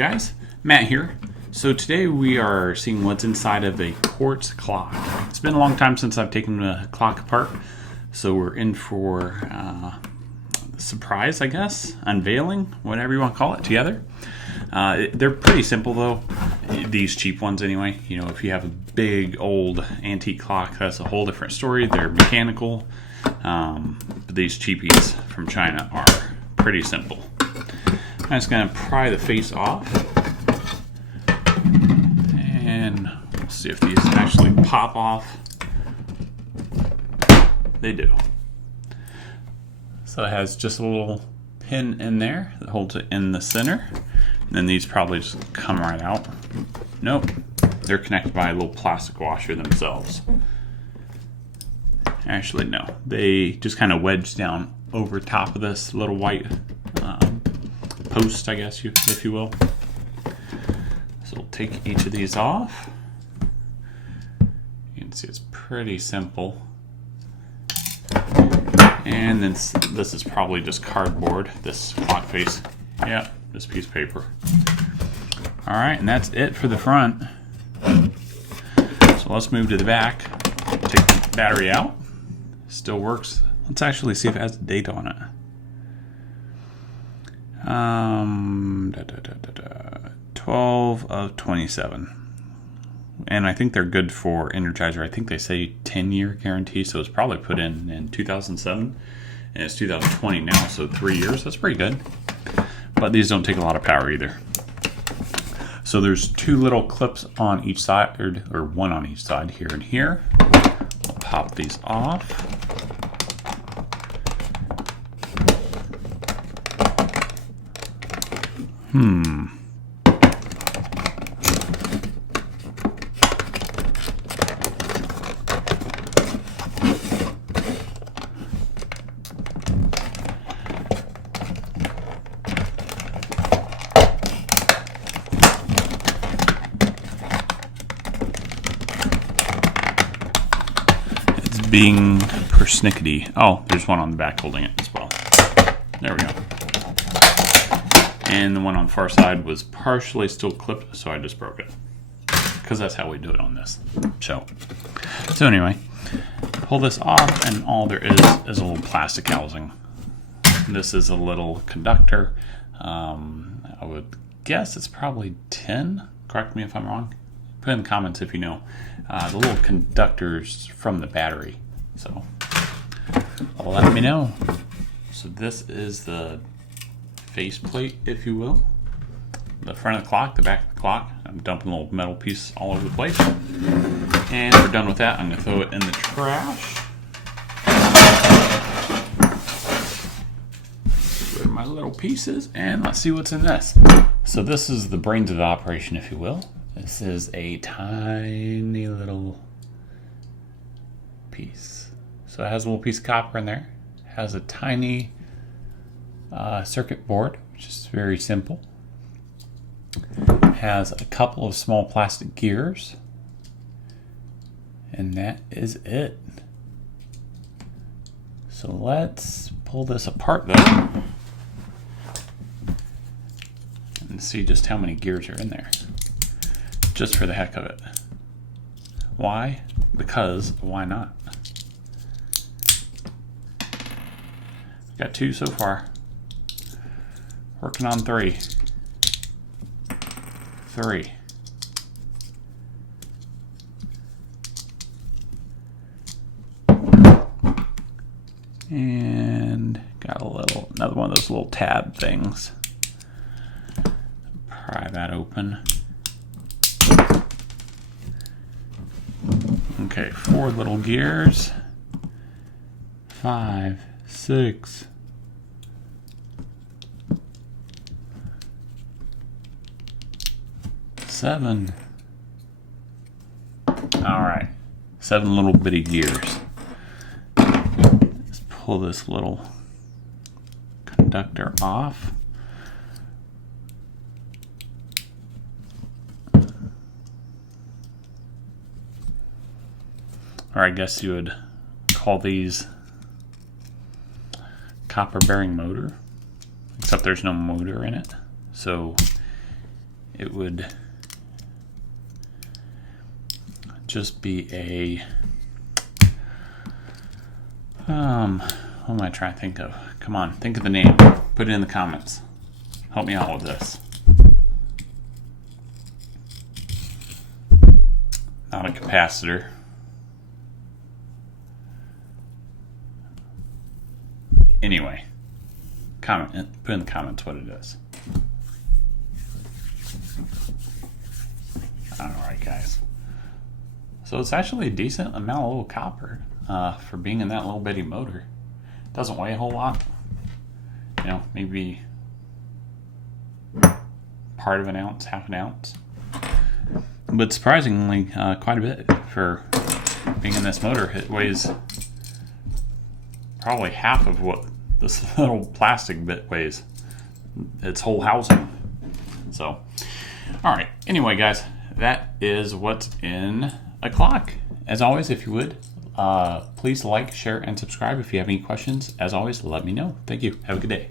guys? Matt here. So today we are seeing what's inside of a quartz clock. It's been a long time since I've taken the clock apart, so we're in for surprise, I guess, unveiling, whatever you want to call it, together. They're pretty simple though, these cheap ones anyway. You know, if you have a big old antique clock, that's a whole different story. They're mechanical, but these cheapies from China are pretty simple. I'm just going to pry the face off and we'll see if these actually pop off. They do. So it has just a little pin in there that holds it in the center. And then these probably just come right out. Nope, they're connected by a little plastic washer themselves. Actually, no, they just kind of wedge down over top of this little white post, I guess, if you will. So we'll take each of these off. You can see it's pretty simple. And then this is probably just cardboard, this clock face. Yeah, this piece of paper. All right, and that's it for the front. So let's move to the back. Take the battery out. Still works. Let's actually see if it has a date on it. 12 of 27. And I think they're good for Energizer. I think they say 10-year guarantee, so it's probably put in 2007. And it's 2020 now, so 3 years. That's pretty good. But these don't take a lot of power either. So there's two little clips on each side, or one on each side, here and here. I'll pop these off. Being persnickety. Oh, there's one on the back holding it as well. There we go. And the one on the far side was partially still clipped, so I just broke it. Because that's how we do it on this show. So anyway, pull this off, and all there is a little plastic housing. This is a little conductor. I would guess it's probably tin. Correct me if I'm wrong. Put in the comments if you know. The little conductors from the battery. So let me know. So this is the faceplate, if you will. The front of the clock, the back of the clock. I'm dumping little metal pieces all over the place. And we're done with that. I'm going to throw it in the trash. Get rid of my little pieces, and let's see what's in this. So this is the brains of the operation, if you will. This is a tiny little piece. So it has a little piece of copper in there. It has a tiny circuit board, which is very simple. It has a couple of small plastic gears. And that is it. So let's pull this apart though. And see just how many gears are in there. Just for the heck of it. Why? Because why not? Got two so far. Working on three. And got another one of those little tab things. Pry that open. Okay, 4 little gears. 5, 6. 7. Alright, 7 little bitty gears. Let's pull this little conductor off. Or I guess you would call these copper bearing motor, except there's no motor in it. So it would just be a what am I trying to think of? Come on, think of the name. Put it in the comments. Help me out with this. Not a capacitor. Anyway, comment. Put in the comments what it is. Alright guys. So it's actually a decent amount of little copper for being in that little bitty motor. It doesn't weigh a whole lot. You know, maybe part of an ounce, half an ounce. But surprisingly, quite a bit for being in this motor. It weighs probably half of what this little plastic bit weighs. Its whole housing. So, alright. Anyway, guys, that is what's in a clock. As always, if you would, please like, share, and subscribe. If you have any questions, as always, let me know. Thank you. Have a good day.